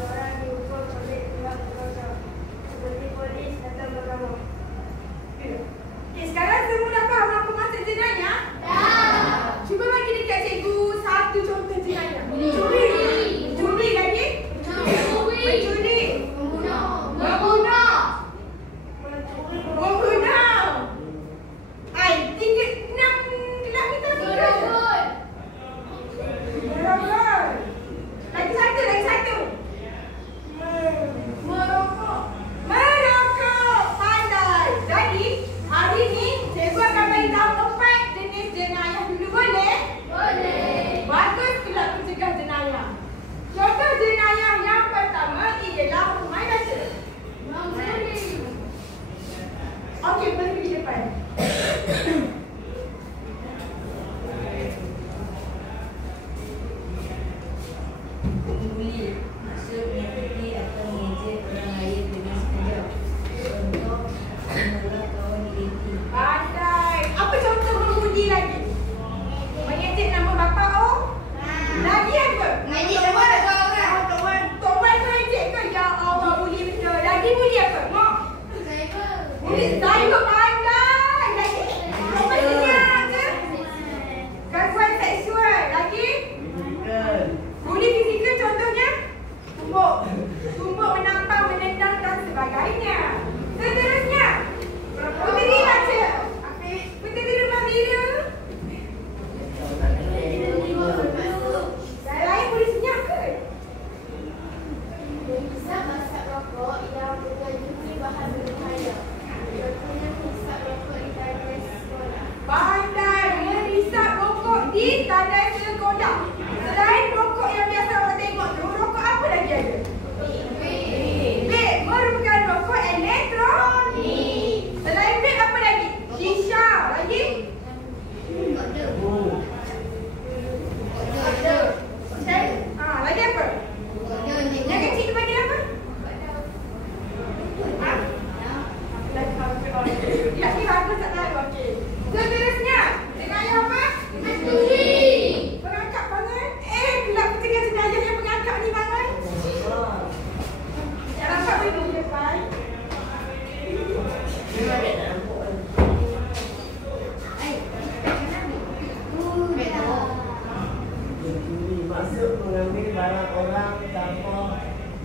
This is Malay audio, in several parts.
Orang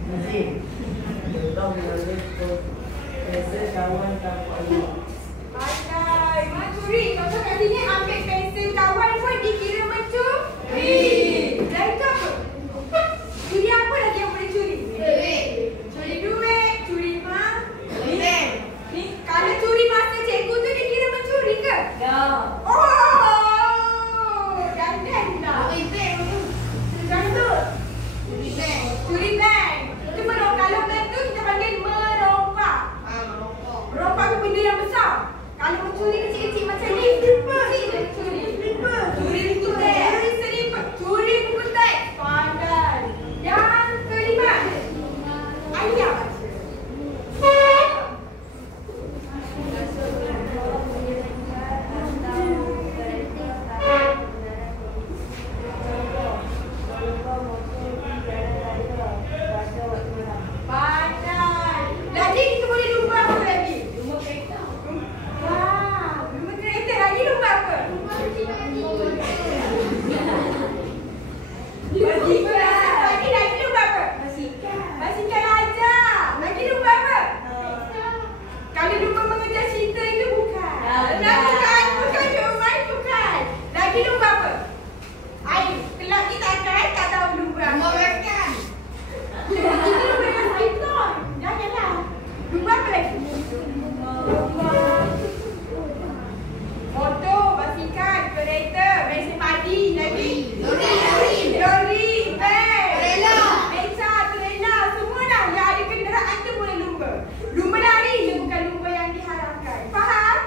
Masih. Tahu boleh tu. Pensel kawan tak boleh. Aduh, mencuri. Contoh kat sini ambil pensel kawan pun dikira mencuri. Dah itu apa? Curi apa lagi yang boleh curi? Duit. Curi duit, curi emas. Ni. Kalau curi masa cikgu tu dikira mencuri ke? Ya. Oh, dandan dah. Contoh. Curi bank. Itu kalau bank tu kita panggil merompak. Merompak tu benda yang besar. Kalau mencuri kecil-kecil macam ni, curi. Curi buku teks. Curi buku teks. Pandai. Yang kelima. Ayam. Pandai. Lagi kita boleh lumba apa lagi? Rumah kereta. Wah, lumba kereta lagi lumba apa? Lagi lumba apa? Basikal raja. Lagi lumba apa? Kalau lumba mengejar cinta itu bukan. Bukan Jomai, bukan. Lagi lumba apa? Air. Kelab kita akan tak tahu lumba apa. Itu lumba yang python. Janganlah. Lumba apa lagi? Motor, basikal, kereta, mesin padi, lagi lori, van, beca, trailer, semua dah yang ada kenderaan tu boleh lumba. Lumba lari je bukan lumba yang diharamkan. Faham?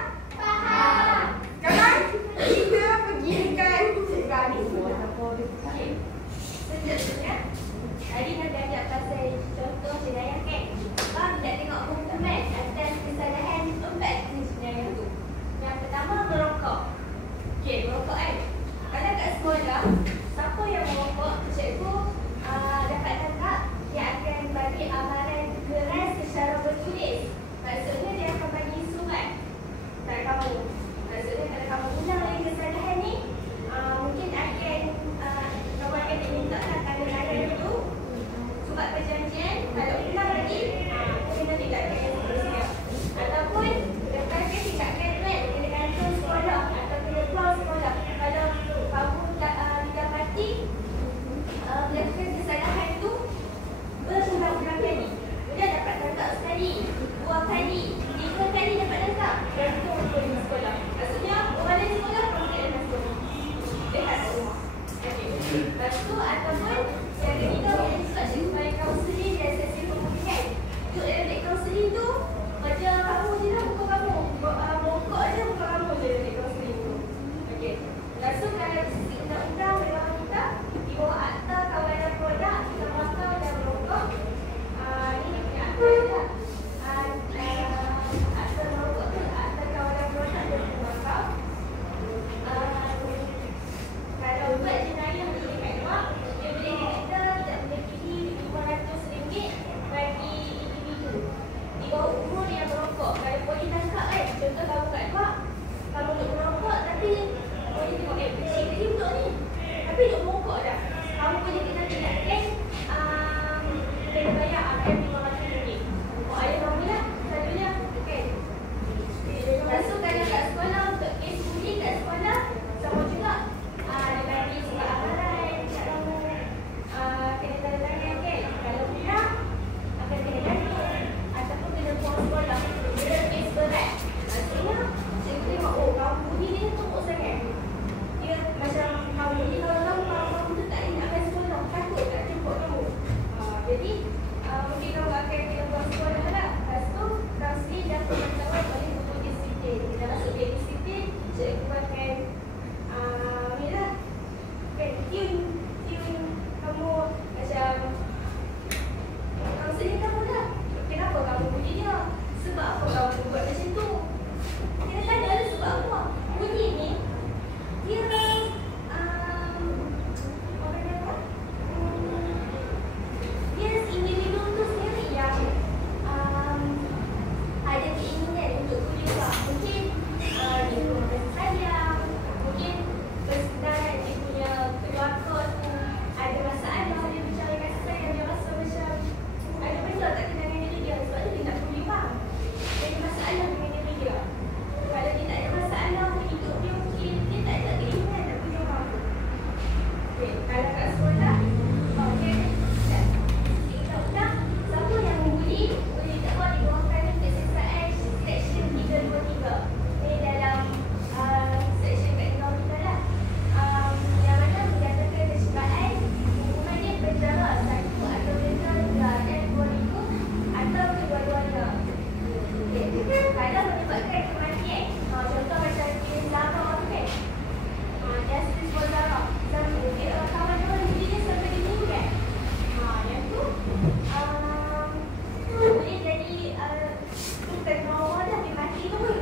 Sekarang kita pergi dekat cikgu ni. Okey. Seterusnya, tadi nak belajar pasal contoh jenayah kan. Bang nak tengok hukuman atas kesalahan 4 jenis jenayah tu. Yang pertama merokok. Okey, merokok kan. Kalau kat sekolah, siapa yang merokok, cikgu dapat tangkap, dia akan bagi amaran keras secara bertulis. Maksudnya dia akan bagi surat kat kamu. Maksudnya kalau kamu ulang lagi kesalahan ni, mungkin akan kamu akan dimintakan tanda-tanda dulu surat perjanjian. Kalau ulang lagi, kena tindakan yang seterusnya. Ataupun lepaskan tindakan rem, kena kantor sekolah atau kena keluar sekolah. Kalau kamu didapati melakukan kesalahan tu berulang-ulang kali, dia dapat tangkap sekali, 2 kali, 3 kali dapat tangkap, dan itu untuk di sekolah. Maksudnya orang di sekolah pergi dalam sekolah, dekat kat rumah. Okey. Lepas tu ataupun yang ketiga boleh disebut sebagai kaunseling dan sesi pemilihan. boleh jadi bukan trauma dah, dia mati tu pun.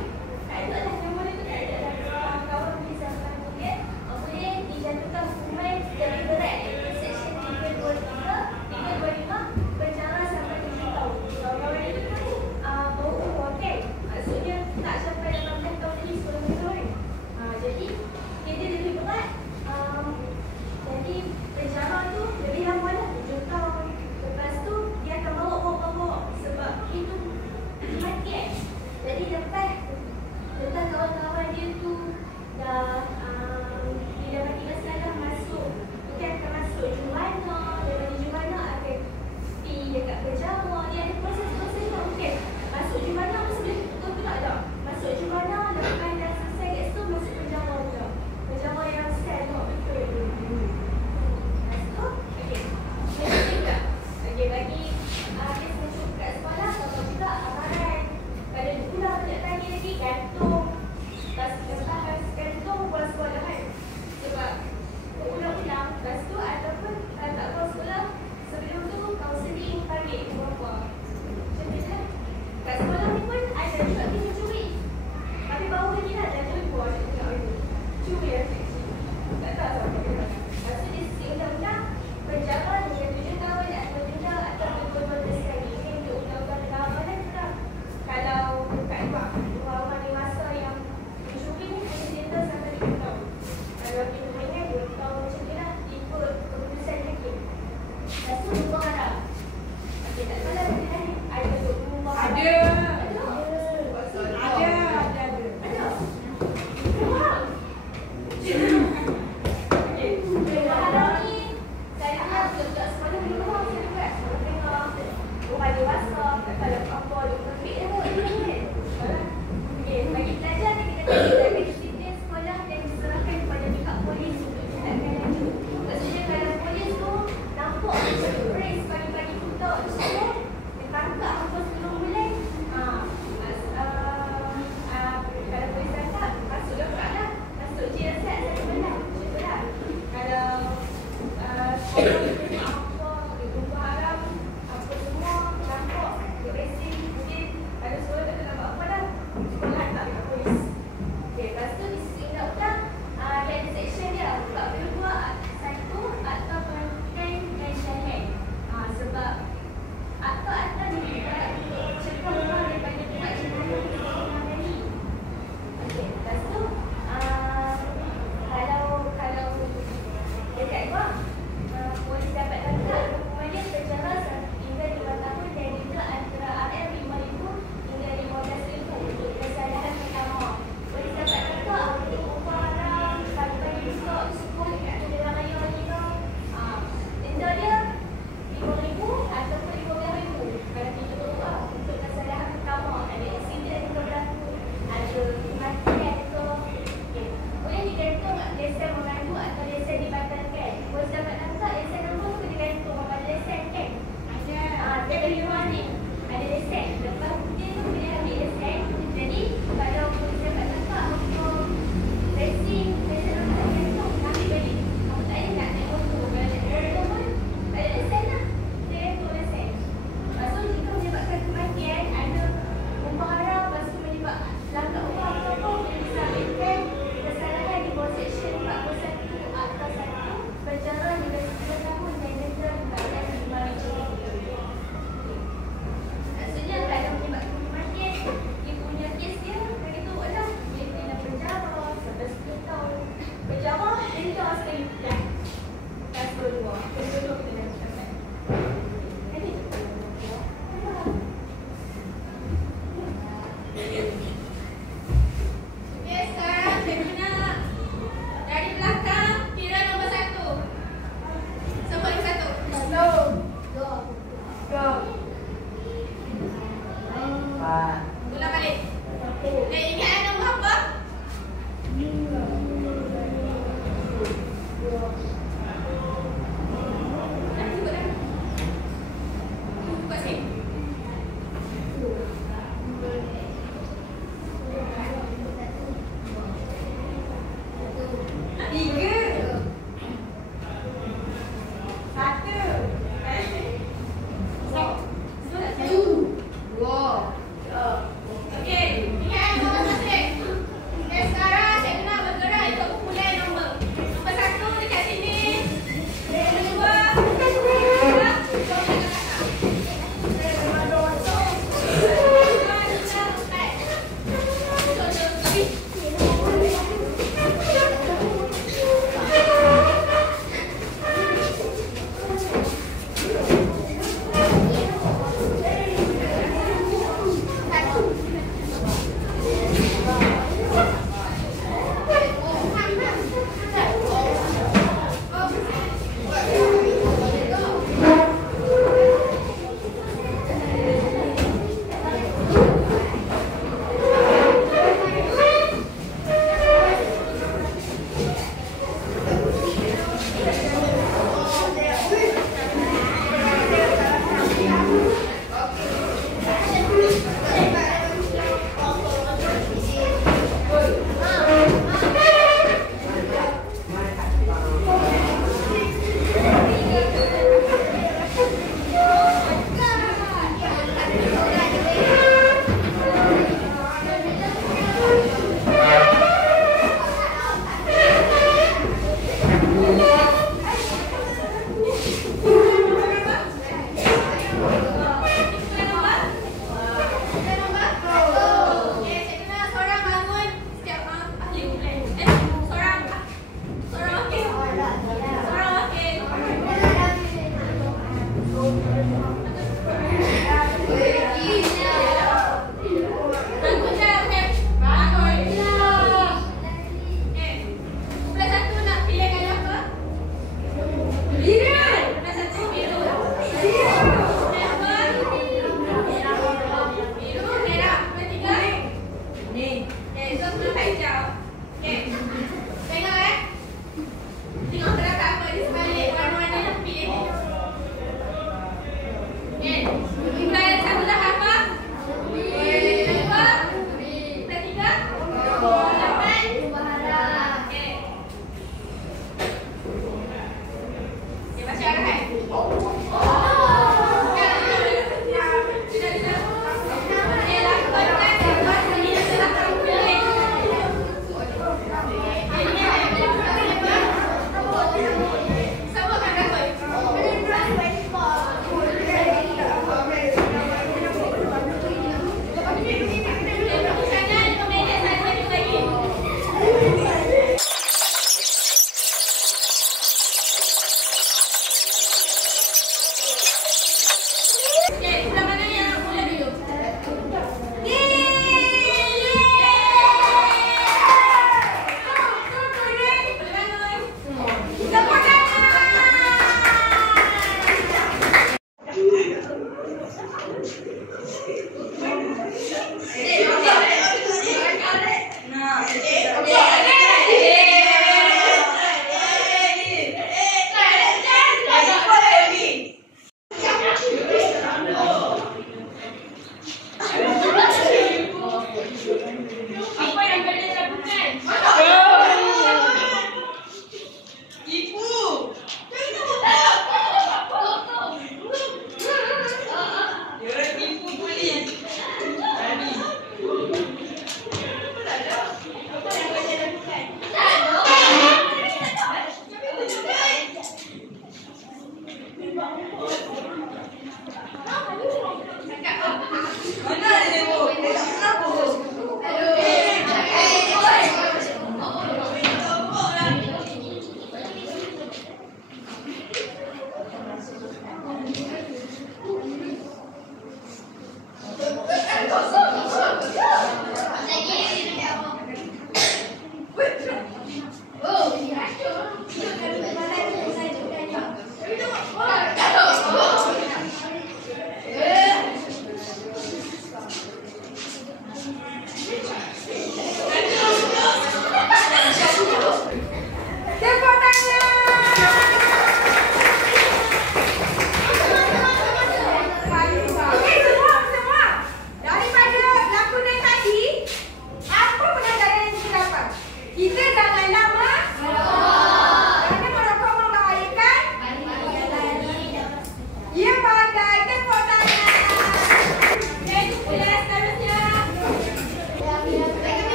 Tak ada dah yang boleh tu, tak ada dah kawan pisahkan dia. Boleh dijatuhkan hukuman lebih berat iaitu Seksyen 325 penjara sampai 7 tahun. Kawan-kawan itu kan baru umur kan? Maksudnya tak sampai 18 tahun lagi 10 tahun. Jadi dia lebih berat. Jadi penjara tu lebih lama lah, 7 tahun. Lepas tu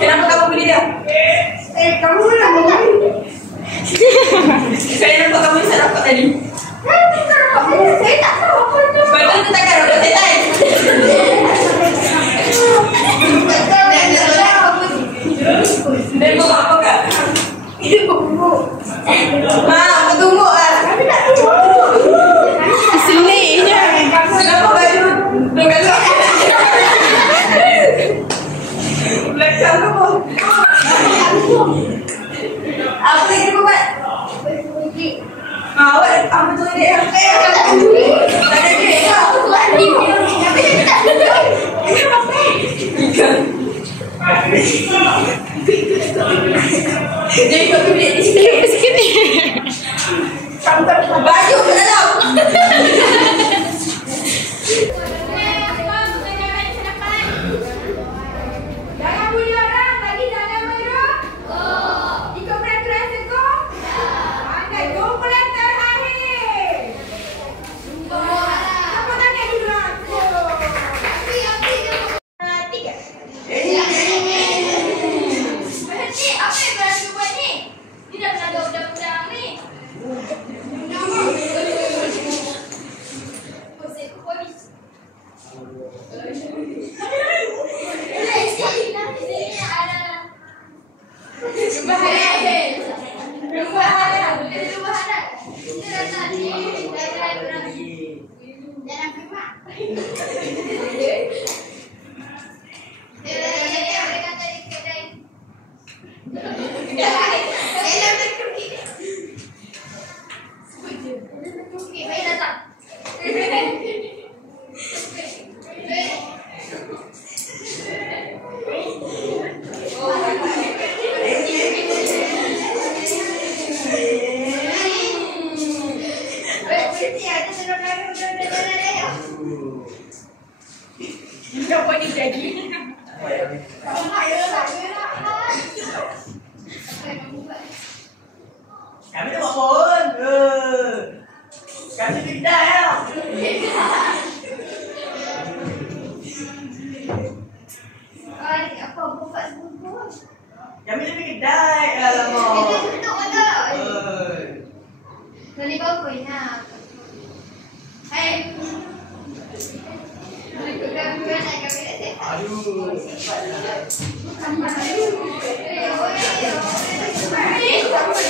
Kenapa kamu beli dia? Kamu lah. Saya nampak kamu bisa rokok tadi. Saya tak tahu apa tu. Betul tu takkan rokok tetai. Dan bawa apa kak? Ini bubuk. Aku tunggu lah. Kami tak tunggu. Sini je. Kenapa baju? Dengan belakang kamu. Apa lagi dia buat? Awak apa tu dia? Tak ada duit kau. Tapi dia tak tunggu. Jadi kau beli di sini. Sikit ni. Baju ke dalam. Jangan bunyi orang, lagi jangan merah. Ikut peraturan sekolah. Pandai, kumpulan terakhir. Apa tangan dulu aku? Tiga. Berhenti, apa yang korang buat ni? Ni dah pernah ada undang-undang ni. Polis. Apa ni jadi? Kami tak buat pun. Kami kedai lah. Apa buat sebut? Kami lebih kedai. Alamak. Itu tutup mata. Boleh bawa koin lah. Hai. Aduh. Bukan